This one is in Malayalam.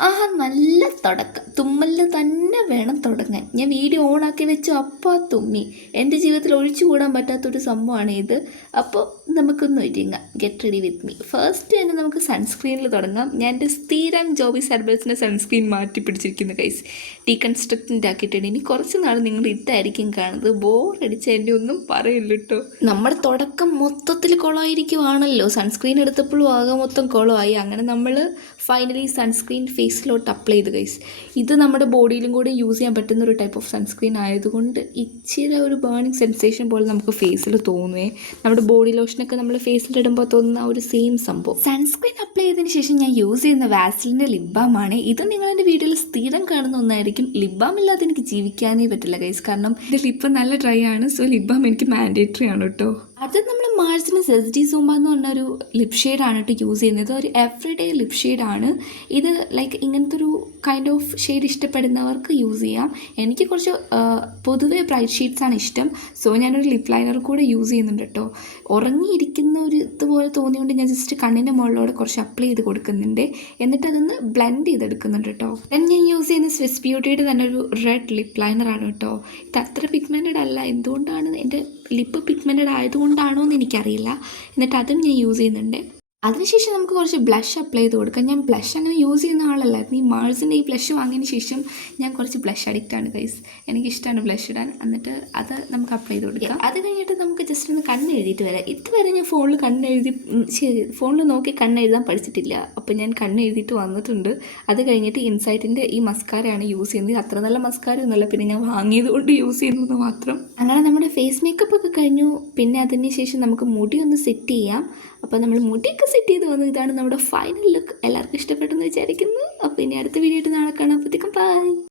ആഹാ നല്ല തുടക്കം. തുമ്മലിൽ തന്നെ വേണം തുടങ്ങാൻ. ഞാൻ വീഡിയോ ഓണാക്കി വെച്ചു അപ്പോൾ തുമ്മി. എൻ്റെ ജീവിതത്തിൽ ഒഴിച്ചുകൂടാൻ പറ്റാത്തൊരു സംഭവമാണ് ഇത്. അപ്പോൾ നമുക്കൊന്ന് ഒരുങ്ങാം. Get ready with me. First തന്നെ നമുക്ക് സൺസ്ക്രീനിൽ തുടങ്ങാം. ഞാൻ എൻ്റെ സ്ഥിരം ജോബി ഹെർബൽസിൻ്റെ സൺസ്ക്രീൻ മാറ്റി പിടിച്ചിരിക്കുന്ന കൈസ് ഡീകൺസ്ട്രക്റ്റിൻ്റെ ആക്കിയിട്ടുണ്ട്. ഇനി കുറച്ച് നാൾ നിങ്ങൾ ഇതായിരിക്കും കാണുന്നത്. ബോറടിച്ച എൻ്റെ ഒന്നും പറയില്ല കേട്ടോ. നമ്മുടെ തുടക്കം മൊത്തത്തിൽ കുളമായിരിക്കുവാണല്ലോ. സൺസ്ക്രീൻ എടുത്തപ്പോഴും ആകെ മൊത്തം കുളമായി. അങ്ങനെ നമ്മൾ ഫൈനലി സൺസ്ക്രീൻ ഫേസിലോട്ട് അപ്ലൈ ചെയ്ത് ഗൈസ്. ഇത് നമ്മുടെ ബോഡിയിലും കൂടി യൂസ് ചെയ്യാൻ പറ്റുന്ന ഒരു ടൈപ്പ് ഓഫ് സൺസ്ക്രീൻ ആയതുകൊണ്ട് ഇച്ചിരി ഒരു ബേണിങ് സെൻസേഷൻ പോലെ നമുക്ക് ഫേസിൽ തോന്നുവേ. നമ്മുടെ ബോഡി ലോഷനൊക്കെ നമ്മൾ ഫേസിലിടുമ്പോൾ തോന്നുന്ന ഒരു സെയിം സംഭവം. സൺസ്ക്രീൻ അപ്ലൈ ചെയ്തതിന് ശേഷം ഞാൻ യൂസ് ചെയ്യുന്ന വാസലിൻ്റെ ലിപ് ബാമാണ്. ഇത് നിങ്ങളെൻ്റെ വീഡിയോയിൽ സ്ഥിരം കാണുന്ന ഒന്നായിരിക്കും. ലിപ് ബാം ഇല്ലാതെ എനിക്ക് ജീവിക്കാനേ പറ്റില്ല ഗൈസ്. കാരണം എൻ്റെ ലിപ്പ് നല്ല ഡ്രൈ ആണ്. സോ ലിപ് ബാം എനിക്ക് മാൻഡേറ്ററി ആണ് കേട്ടോ. അത് നമ്മൾ മാർസിന് സെസ്ഡി സൂമ്പ എന്ന് പറഞ്ഞൊരു ലിപ് ഷെയ്ഡാണ് കേട്ടോ യൂസ് ചെയ്യുന്നത്. ഒരു എവറി ഡേ ലിപ് ഷെയ്ഡാണ് ഇത്. ലൈക്ക് ഇങ്ങനത്തെ ഒരു കൈൻഡ് ഓഫ് ഷെയ്ഡ് ഇഷ്ടപ്പെടുന്നവർക്ക് യൂസ് ചെയ്യാം. എനിക്ക് കുറച്ച് പൊതുവേ ബ്രൈറ്റ് ഷെയ്ഡ്സാണ് ഇഷ്ടം. സോ ഞാനൊരു ലിപ് ലൈനർ കൂടെ യൂസ് ചെയ്യുന്നുണ്ട് കേട്ടോ. ഉറങ്ങിയിരിക്കുന്ന ഒരു ഇതുപോലെ തോന്നിയുകൊണ്ട് ഞാൻ ജസ്റ്റ് കണ്ണിൻ്റെ മുകളിലൂടെ കുറച്ച് അപ്ലൈ ചെയ്ത് കൊടുക്കുന്നുണ്ട്. എന്നിട്ട് അതൊന്ന് ബ്ലെൻഡ് ചെയ്തെടുക്കുന്നുണ്ട് കേട്ടോ. ഞാൻ യൂസ് ചെയ്യുന്ന സ്വിസ് ബ്യൂട്ടിയുടെ തന്നെ ഒരു റെഡ് ലിപ് ലൈനറാണ് കേട്ടോ. ഇത് അത്ര പിഗ്മെൻറ്റഡ് അല്ല. എന്തുകൊണ്ടാണ് എൻ്റെ ലിപ്പ് പിഗ്മെൻറ്റഡ് ആയതുകൊണ്ടാണോ എന്ന് എനിക്കറിയില്ല. എന്നിട്ട് അതും ഞാൻ യൂസ് ചെയ്യുന്നുണ്ട്. അതിനുശേഷം നമുക്ക് കുറച്ച് ബ്ലഷ് അപ്ലൈ ചെയ്ത് കൊടുക്കാം. ഞാൻ ബ്ലഷ് അങ്ങനെ യൂസ് ചെയ്യുന്ന ആളല്ലായിരുന്നു. ഈ മാൾസിൻ്റെ ഈ ബ്ലഷ് വാങ്ങിയതിന് ശേഷം ഞാൻ കുറച്ച് ബ്ലഷ് അഡിക്റ്റാണ് ഗൈസ്. എനിക്കിഷ്ടമാണ് ബ്ലഷ് ഇടാൻ. എന്നിട്ട് അത് നമുക്ക് അപ്ലൈ ചെയ്ത് കൊടുക്കാം. അത് കഴിഞ്ഞിട്ട് നമുക്ക് ജസ്റ്റ് ഒന്ന് കണ്ണ് എഴുതിയിട്ട് വരാം. ഇതുവരെ ഞാൻ ഫോണിൽ ഫോണിൽ നോക്കി കണ്ണ് എഴുതാൻ പഠിച്ചിട്ടില്ല. അപ്പോൾ ഞാൻ കണ്ണ് എഴുതിയിട്ട് വന്നിട്ടുണ്ട്. അത് കഴിഞ്ഞിട്ട് ഇൻസൈറ്റിൻ്റെ ഈ മസ്കാരയാണ് യൂസ് ചെയ്യുന്നത്. അത്ര നല്ല മസ്കാര ഒന്നുമല്ല, പിന്നെ ഞാൻ വാങ്ങിയത് കൊണ്ട് യൂസ് ചെയ്യുന്നത് മാത്രം. അങ്ങനെ നമ്മുടെ ഫേസ് മേക്കപ്പ് ഒക്കെ കഴിഞ്ഞു. പിന്നെ അതിന് ശേഷം നമുക്ക് മുടി ഒന്ന് സെറ്റ് ചെയ്യാം. അപ്പോൾ നമ്മൾ മുടിയൊക്കെ സെറ്റ് ചെയ്ത് വന്നു. ഇതാണ് നമ്മുടെ ഫൈനൽ ലുക്ക്. എല്ലാവർക്കും ഇഷ്ടപ്പെട്ടെന്ന് വിചാരിക്കുന്നു. അപ്പോൾ ഇനി അടുത്ത വീഡിയോ ആയിട്ട് നാളെ കാണാം. അപ്പോഴത്തേക്കും ബൈ.